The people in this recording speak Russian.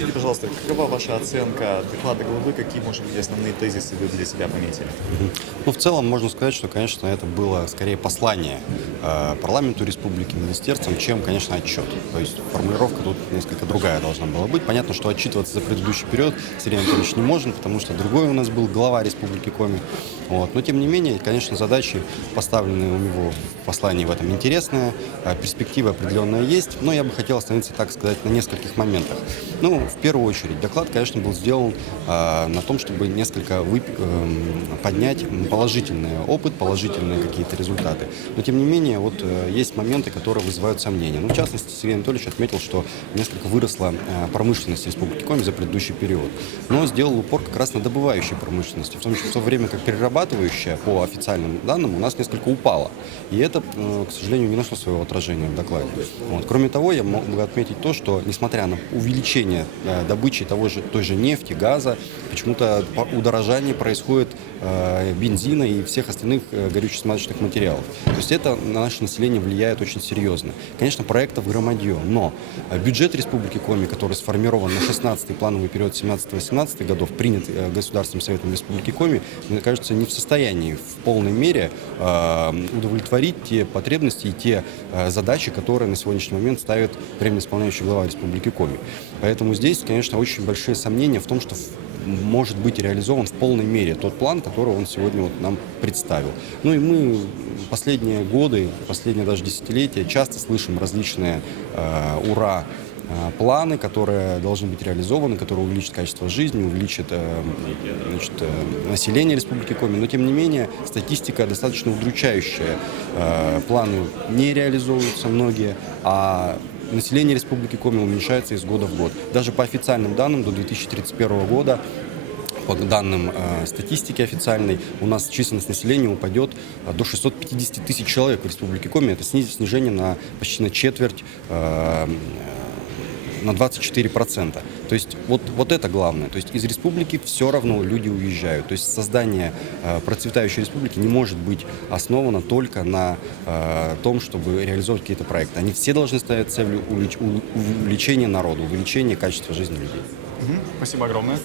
Скажите, пожалуйста, какова ваша оценка доклада главы, какие, может быть, основные тезисы вы для себя пометили? Ну, в целом можно сказать, что, конечно, это было скорее послание парламенту республики, министерствам, чем, конечно, отчет. То есть формулировка тут несколько другая должна была быть. Понятно, что отчитываться за предыдущий период Сергей Анатольевич не может, потому что другой у нас был глава республики Коми. Вот. Но, тем не менее, конечно, задачи, поставленные у него в послании в этом интересные, перспектива определенная есть, но я бы хотел остановиться, так сказать, на нескольких моментах. Ну, в первую очередь, доклад, конечно, был сделан на том, чтобы несколько поднять положительный опыт, положительные какие-то результаты. Но, тем не менее, вот есть моменты, которые вызывают сомнения. Ну, в частности, Сергей Анатольевич отметил, что несколько выросла промышленность Республики Коми за предыдущий период. Но сделал упор как раз на добывающей промышленности, в то время как перерабатывающая, по официальным данным, у нас несколько упала. И это, к сожалению, не нашло своего отражения в докладе. Вот. Кроме того, я могу отметить то, что, несмотря на увеличение добычи той же нефти, газа, почему-то удорожание происходит бензина и всех остальных горюче-смазочных материалов. То есть это на наше население влияет очень серьезно. Конечно, проектов громадье, но бюджет Республики Коми, который сформирован на 16-й плановый период 17-18 годов, принят Государственным Советом Республики Коми, мне кажется, не в состоянии в полной мере удовлетворить те потребности и те задачи, которые на сегодняшний момент ставит временно исполняющий глава Республики Коми. Поэтому здесь, конечно, очень большие сомнения в том, что может быть реализован в полной мере тот план, который он сегодня вот нам представил. Ну и мы последние годы, последние даже десятилетия часто слышим различные планы, которые должны быть реализованы, которые увеличат качество жизни, увеличат население Республики Коми. Но, тем не менее, статистика достаточно удручающая. Планы не реализовываются многие, а население Республики Коми уменьшается из года в год. Даже по официальным данным до 2031 года, по данным статистики официальной, у нас численность населения упадет до 650 тысяч человек в Республике Коми. Это снижение почти на четверть, на 24%. То есть вот это главное. То есть из республики все равно люди уезжают. То есть создание процветающей республики не может быть основано только на том, чтобы реализовать какие-то проекты. Они все должны ставить целью увеличения народа, увеличения качества жизни людей. Спасибо огромное.